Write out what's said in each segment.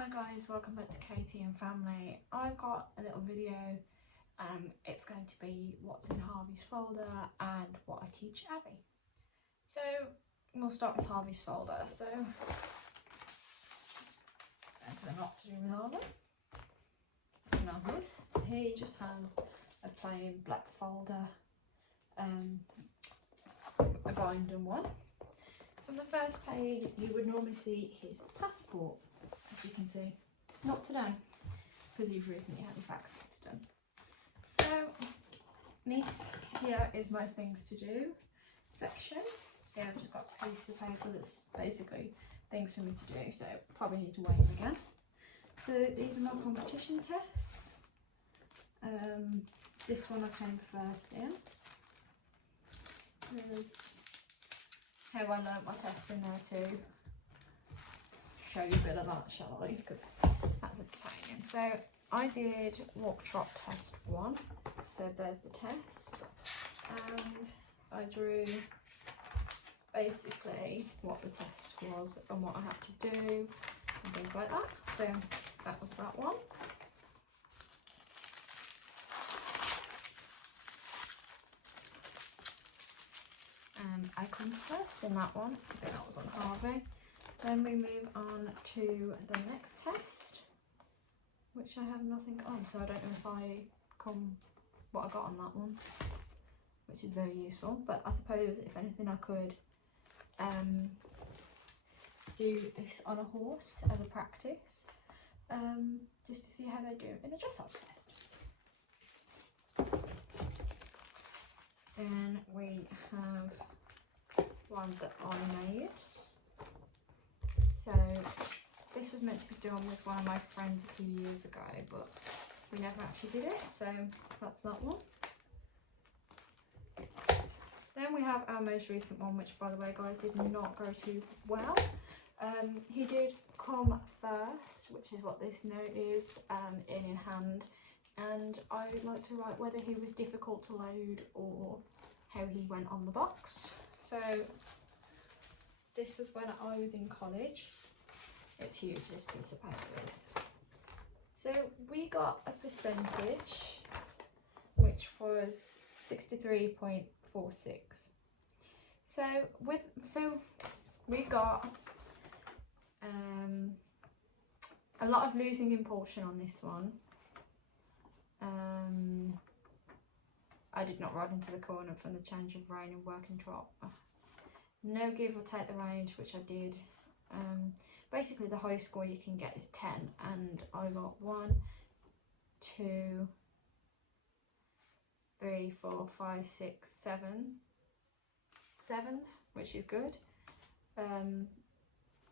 Hi guys, welcome back to Katie and Family. I've got a little video. It's going to be what's in Harvey's folder and what I teach Abby. So we'll start with Harvey's folder. So there's a lot to do with Harvey. Now this, he just has a plain black folder, a binder one. So on the first page you would normally see his passport. As you can see, not today, because you've recently had his vaccines done. So this here is my things to do section. So I've just got a piece of paper that's basically things for me to do, so probably need to weigh them again. So these are my competition tests. This one I came first in. There's how I learnt my test in there too. Show you a bit of that, shall I? Because that's entertaining. So I did walk trot test 1. So there's the test, and I drew basically what the test was and what I had to do and things like that. So that was that one. And I come first in that one. I think that was on Harvey. Then we move on to the next test, which I have nothing on, so I don't know if I come what I got on that one, which is very useful. But I suppose if anything I could do this on a horse as a practice, just to see how they do in a dressage test. Then we have one that I made. So this was meant to be done with one of my friends a few years ago, but we never actually did it, so that's that one. Then we have our most recent one, which by the way guys did not go too well. He did come first, which is what this note is, in hand, and I would like to write whether he was difficult to load or how he went on the box. So this was when I was in college. It's huge, this piece of paper is. So we got a percentage, which was 63.46. So we got a lot of losing in portion on this one. I did not ride into the corner from the change of rein and working trot. No give or take the range, which I did. Basically the highest score you can get is 10, and I got 1, 2, 3, 4, 5, 6, 7 sevens, which is good.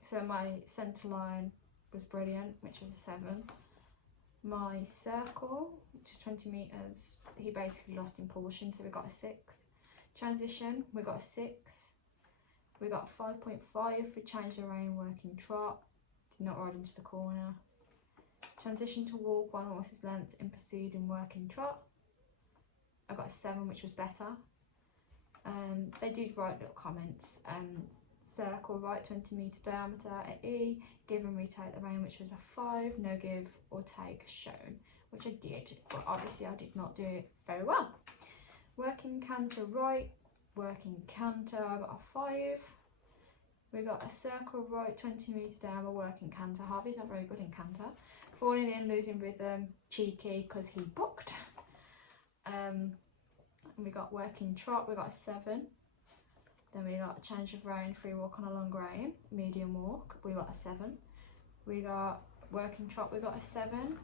So my centre line was brilliant, which was a 7. My circle, which is 20 metres, he basically lost in portion, so we got a 6. Transition, we got a 6. We got 5.5 for change the rein, working trot, did not ride into the corner. Transition to walk 1 horse's length in preceding working trot. I got a 7, which was better. They did write little comments. Circle right 20 metre diameter at E, give and retake the rein, which was a 5, no give or take shown, which I did, but obviously I did not do it very well. Working canter right, working canter, I got a 5. We got a circle right 20 metre down, a working canter. Harvey's not very good in canter. Falling in, losing rhythm, cheeky because he booked. And we got working trot, we got a 7. Then we got a change of rein, free walk on a long rein, medium walk, we got a 7. We got working trot, we got a 7.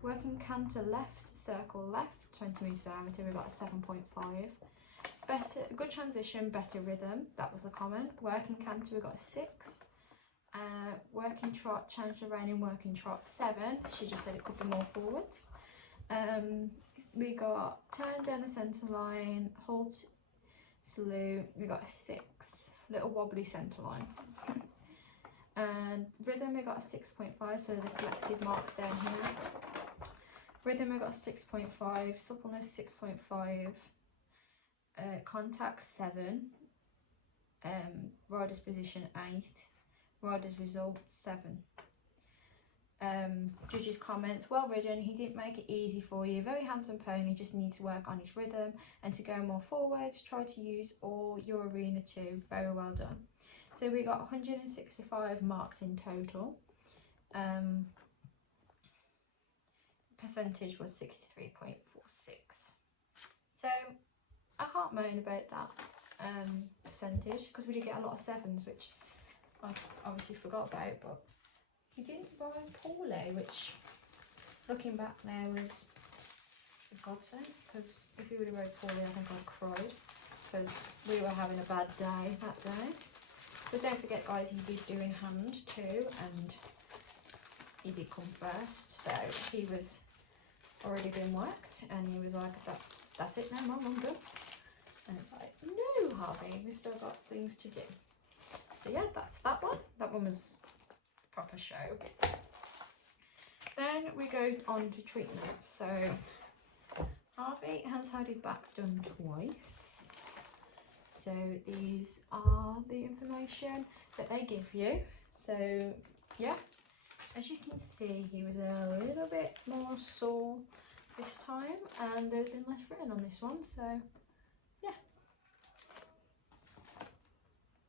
Working canter left, circle left, 20 metre diameter, we got a 7.5. Better, good transition, better rhythm, that was the comment. Working canter, we got a 6. Working trot, change the rein in working trot, 7. She just said it could be more forwards. We got turn down the centre line, halt, salute, we got a 6. Little wobbly centre line. And rhythm, we got a 6.5, so the collective marks down here. Rhythm, we got a 6.5, suppleness 6.5. Contact 7, rider's position 8, rider's result 7. Judges' comments: well ridden, he didn't make it easy for you, very handsome pony, just needs to work on his rhythm and to go more forward, try to use all your arena too, very well done. So we got 165 marks in total. Percentage was 63.46. So I can't moan about that percentage, because we did get a lot of 7s, which I obviously forgot about, but he didn't ride poorly, which looking back now was a godsend, because if he would have rode poorly I think I'd cried, because we were having a bad day that day. But don't forget guys, he did do in hand too, and he did come first, so he was already been worked, and he was like, that's it now mum, I'm good. And it's like, no Harvey, we've still got things to do. So yeah, that's that one. That one was a proper show. Then we go on to treatments. So Harvey has had his back done twice. So these are the information that they give you. So yeah, as you can see, he was a little bit more sore this time, and there's been less written on this one. So yeah,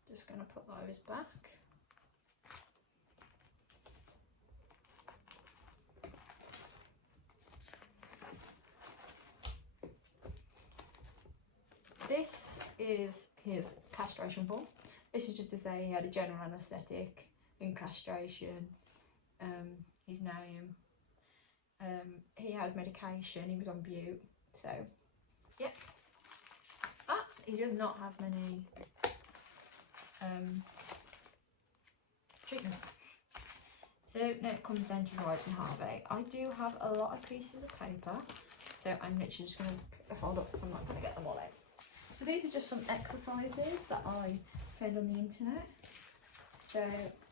just going to put those back. This is his castration form. This is just to say he had a general anaesthetic in castration, his name, he had medication, he was on bute, so yeah, that's that. He does not have many treatments. So now it comes down to riding Harvey. I do have a lot of pieces of paper, so I'm literally just going to put the fold up because I'm not going to get them all out. So these are just some exercises that I found on the internet. So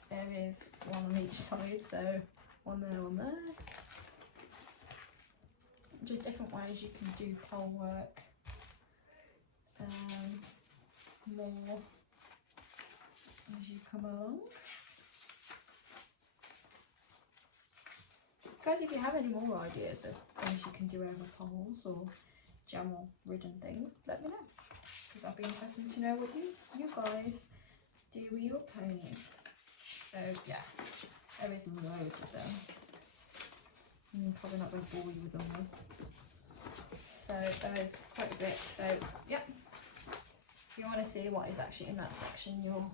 there is one on each side, so one there, one there. Just different ways you can do pole work. More as you come along. Guys, if you have any more ideas of things you can do over poles or general ridden things, let me know, because I'd be interested to know what you guys do with your ponies. So yeah, there is loads of them. I'm probably not going to bore you with them though. So there is quite a bit. So yep, if you want to see what is actually in that section, you'll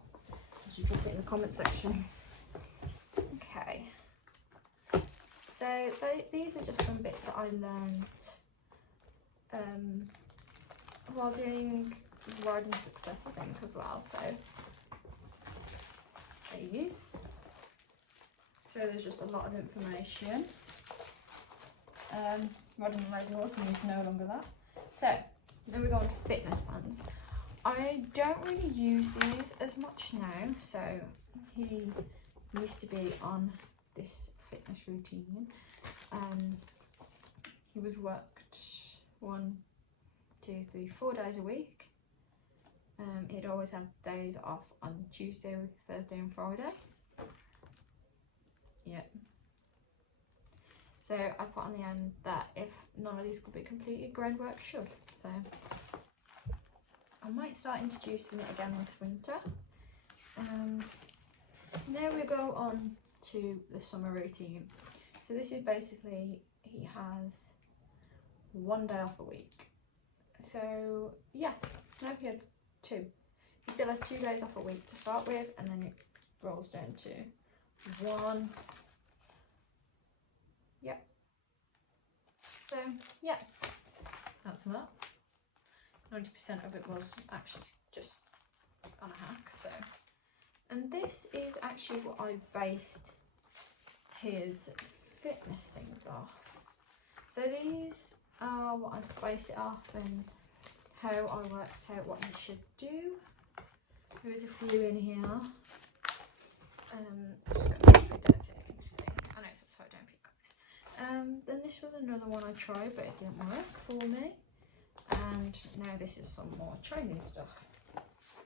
just drop it in the comment section. Okay. So these are just some bits that I learned while doing Riding Success, I think, as well. So these. So there's just a lot of information. Riding the lazy horse, and you no longer that. So then we go on to fitness bands. I don't really use these as much now. So he used to be on this fitness routine. He was worked 1, 2, 3, 4 days a week. He'd always have days off on Tuesday, Thursday and Friday. Yeah. So I put on the end that if none of these could be completed, groundwork should. So I might start introducing it again this winter. Now we go on to the summer routine. So this is basically, he has 1 day off a week. So yeah, no, he has 2. He still has 2 days off a week to start with, and then it rolls down to 1. Yep. So yeah, that's that. 90% of it was actually just on a hack. So, and this is actually what I based his fitness things off. So these are what I've based it off and how I worked out what you should do. There is a few in here. Just going to put it down so you can see. I know it's upside down for you guys. Then this was another one I tried, but it didn't work for me. And now this is some more training stuff.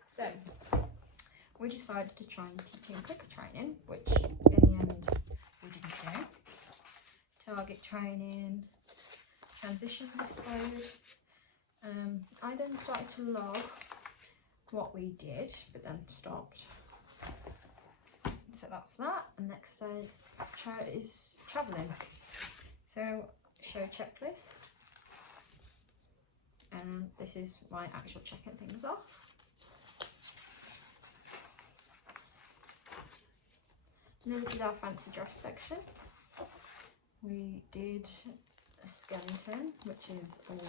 So we decided to try and teach him clicker training, which in the end we didn't do. target training, transition episode. I then started to log what we did, but then stopped. So that's that. And next is travelling. So show checklist. And this is my actual checking things off. And then this is our fancy dress section. We did a skeleton, which is all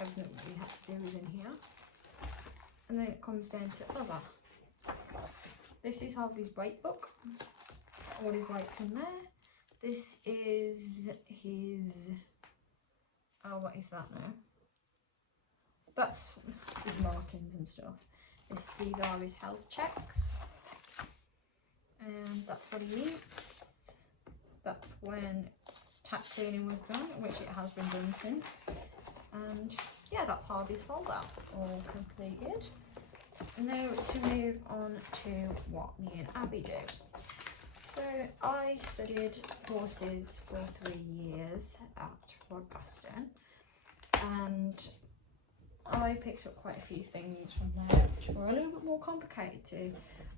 everything that we had to do is in here. And then it comes down to other. This is Harvey's weight book. All his weights in there. This is his, oh, what is that now? That's his markings and stuff. These are his health checks. And that's what he eats. That's when tap cleaning was done, which it has been done since. And yeah, that's Harvey's folder, all completed. Now to move on to what me and Abby do. So I studied horses for 3 years at Rodbaston, and I picked up quite a few things from there which were a little bit more complicated to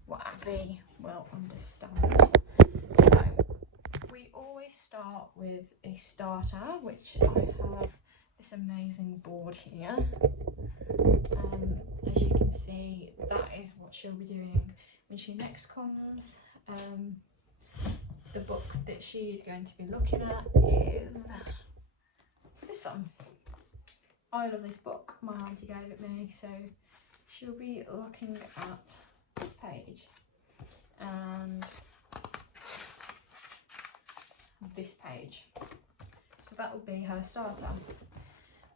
what Abby will understand. So we always start with a starter, which I have this amazing board here. As you can see, that is what she'll be doing when she next comes. The book that she is going to be looking at is this one. I love this book, my auntie gave it me, so she'll be looking at this page and this page. So that will be her starter.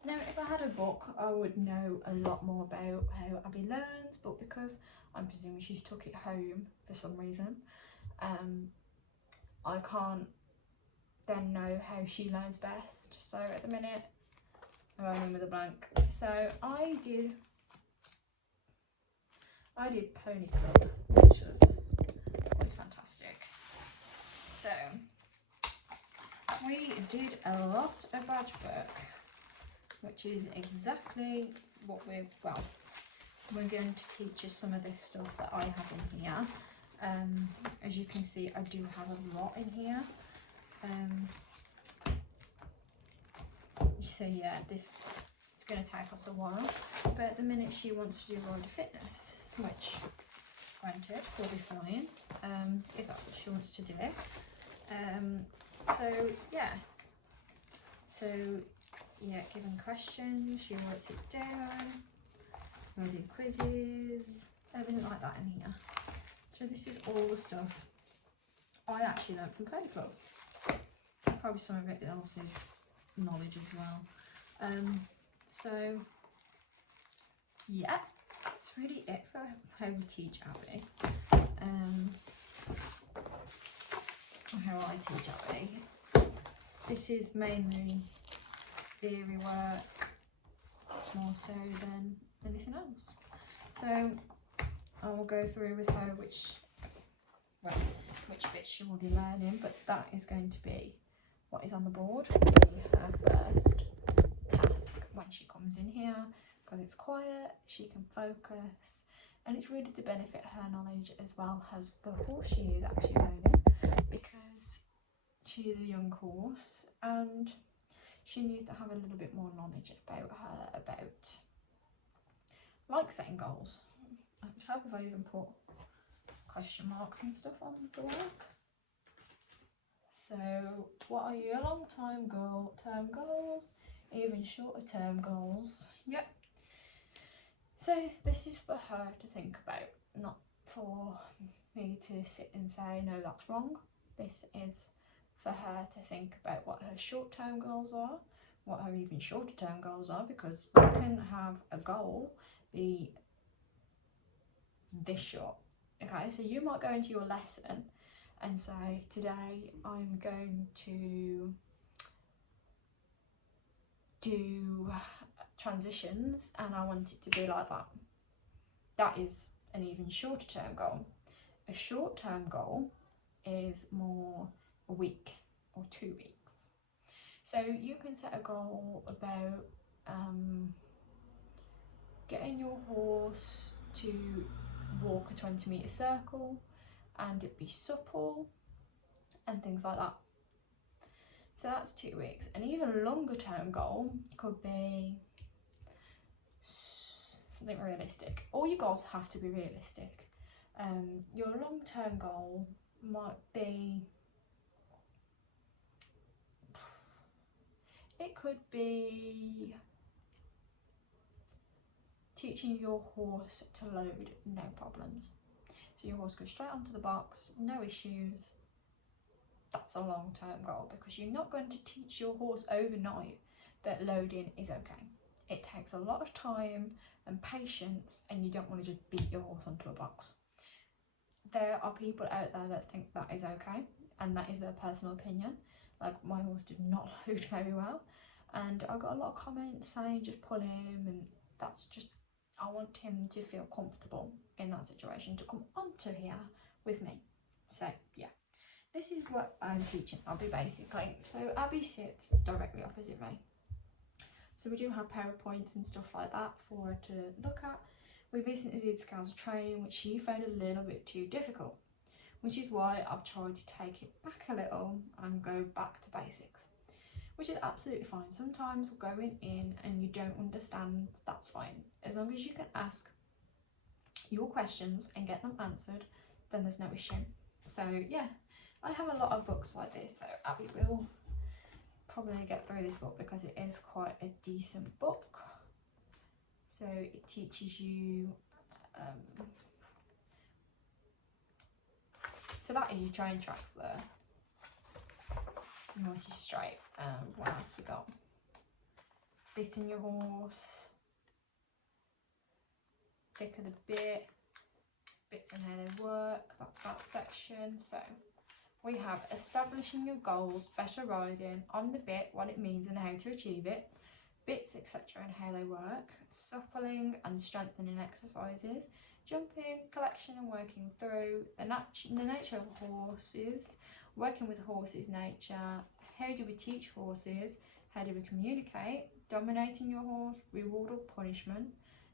Now, if I had a book, I would know a lot more about how Abby learns, but because I'm presuming she's took it home for some reason, I can't then know how she learns best. So at the minute, I'm going in with a blank. So I did Pony Club, which was fantastic. So we did a lot of badge work, which is exactly what we're going to teach you some of this stuff that I have in here. As you can see, I do have a lot in here. So yeah, this is going to take us a while, but at the minute she wants to do rider fitness, which granted will be fine if that's what she wants to do. So yeah, given questions, she writes it down. We'll do quizzes, everything like that in here. So this is all the stuff I actually learnt from Pony Club. Probably some of it else is knowledge as well. So yeah, that's really it for how we teach Abby. How I teach Abby. This is mainly theory work more so than anything else. So I will go through with her which bits she will be learning, but that is going to be what is on the board. Will be her first task when she comes in here, because it's quiet, she can focus, and it's really to benefit her knowledge as well as the horse she is actually learning, because she is a young horse and she needs to have a little bit more knowledge about her, about like setting goals. How have I even put question marks and stuff on the work? So what are your long term goals, even shorter term goals? Yep. So this is for her to think about, not for me to sit and say no, that's wrong. This is for her to think about what her short term goals are, what her even shorter term goals are, because you can have a goal be this short. Okay, so you might go into your lesson and say, today I'm going to do transitions and I want it to be like that. That is an even shorter term goal. A short term goal is more a week or 2 weeks. So you can set a goal about getting your horse to walk a 20-metre circle and it be supple and things like that. So that's 2 weeks. An even longer term goal could be something realistic. All your goals have to be realistic. Your long term goal might be, it could be teaching your horse to load, no problems. So your horse goes straight onto the box, no issues. That's a long-term goal, because you're not going to teach your horse overnight that loading is okay. It takes a lot of time and patience, and you don't want to just beat your horse onto a box. There are people out there that think that is okay, and that is their personal opinion. Like, my horse did not load very well, and I got a lot of comments saying just pull him, and that's just, I want him to feel comfortable in that situation, to come onto here with me. So yeah, this is what I'm teaching Abby basically. So Abby sits directly opposite me. So we do have PowerPoints and stuff like that for her to look at. We recently did scales of training, which she found a little bit too difficult, which is why I've tried to take it back a little and go back to basics, which is absolutely fine. Sometimes going in and you don't understand, that's fine. As long as you can ask your questions and get them answered, then there's no issue. So yeah, I have a lot of books like this, so Abby will probably get through this book because it is quite a decent book. So it teaches you, so that is your train tracks there. Your horse is straight. What else we got? Bitting your horse, thick of the bit, bits and how they work, that's that section. So we have establishing your goals, better riding, on the bit, what it means and how to achieve it, bits etc and how they work, suppling and strengthening exercises, jumping, collection and working through, the nature of horses, working with horses' nature, how do we teach horses, how do we communicate, dominating your horse, reward or punishment,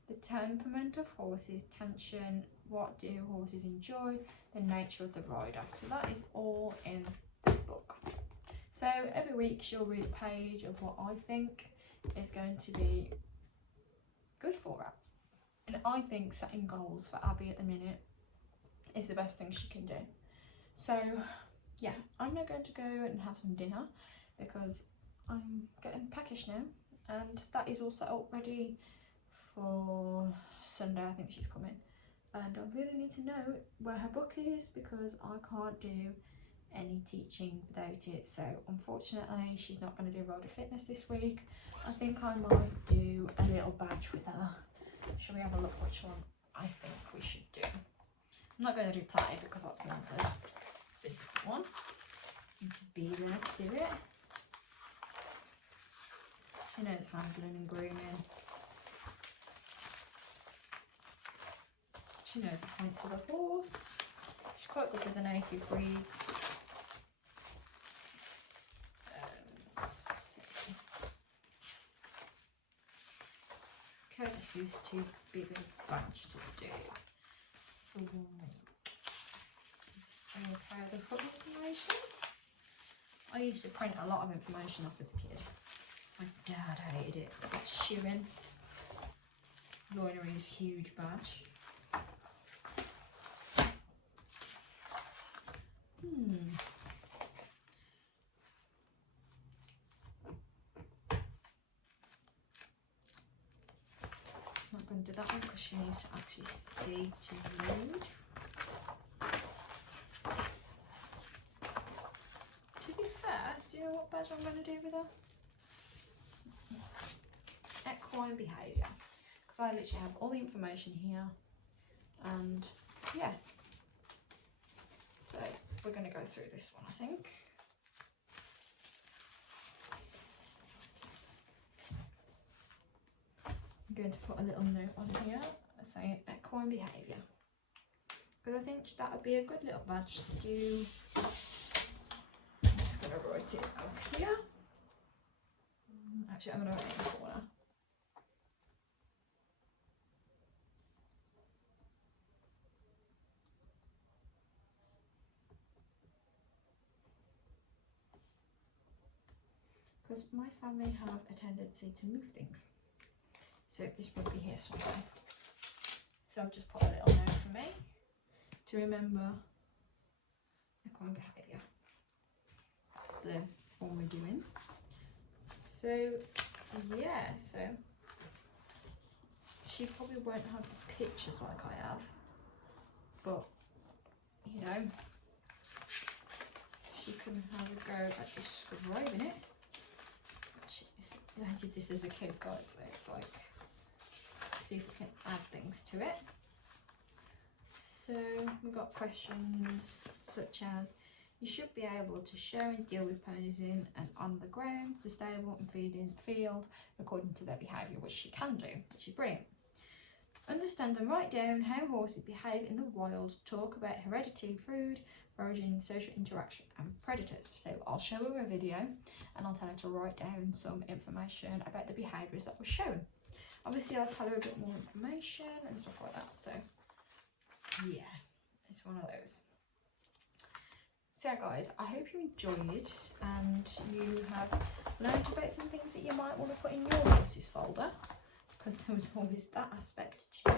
the temperament of horses, tension, what do horses enjoy, the nature of the rider. So that is all in this book. So every week she'll read a page of what I think is going to be good for her. And I think setting goals for Abby at the minute is the best thing she can do. So yeah, I'm now going to go and have some dinner because I'm getting peckish now, and that is all set up ready for Sunday. I think she's coming, and I really need to know where her book is because I can't do any teaching without it. So unfortunately she's not going to do road to fitness this week. I think I might do a little badge with her. Shall we have a look which one I think we should do? I'm not going to do play because that's more of a physical one. Need to be there to do it. She knows handling and grooming. She knows the points of the horse. She's quite good with the native breeds. Let's see. Curtis used to be the badge to do for 1 week. This is okay, the foot information. I used to print a lot of information off as a kid. My dad hated it. It's like Sheeran. Joinery's huge badge. Not going to do that one because she needs to actually see to read. To be fair, do you know what badge I'm going to do with her? Equine behaviour, because I literally have all the information here, and yeah, so we're going to go through this one. I think I'm going to put a little note on here saying equine behaviour, because I think that would be a good little badge to do. I'm just going to write it up here. Actually, I'm going to write it in the corner. Because my family have a tendency to move things. So this will be here somewhere. So I'll just put a little note for me to remember equine behaviour. That's the one we're doing. So yeah, so she probably won't have the pictures like I have, but you know, she can have a go at describing it. I did this as a kid, guys, so it's like, see if we can add things to it. So we've got questions such as, you should be able to show and deal with ponies in and on the ground, the stable and feeding field according to their behaviour, which she can do, which is brilliant. Understand and write down how horses behave in the wild, talk about heredity, food, foraging, social interaction and predators. So I'll show her a video and I'll tell her to write down some information about the behaviours that were shown. Obviously I'll tell her a bit more information and stuff like that, so yeah, it's one of those. So yeah guys, I hope you enjoyed and you have learned about some things that you might want to put in your horses folder, because there was always that aspect too,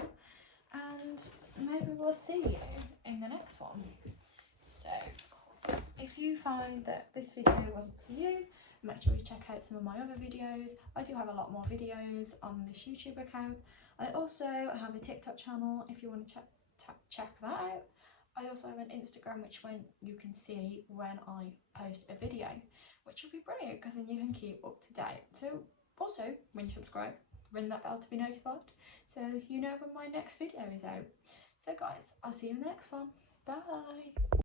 and maybe we'll see you in the next one. So if you find that this video wasn't for you, make sure you check out some of my other videos. I do have a lot more videos on this YouTube account. I also have a TikTok channel if you want to check that out. I also have an Instagram which you can see when I post a video, which will be brilliant because then you can keep up to date. So also when you subscribe, ring that bell to be notified so you know when my next video is out. So guys, I'll see you in the next one. Bye.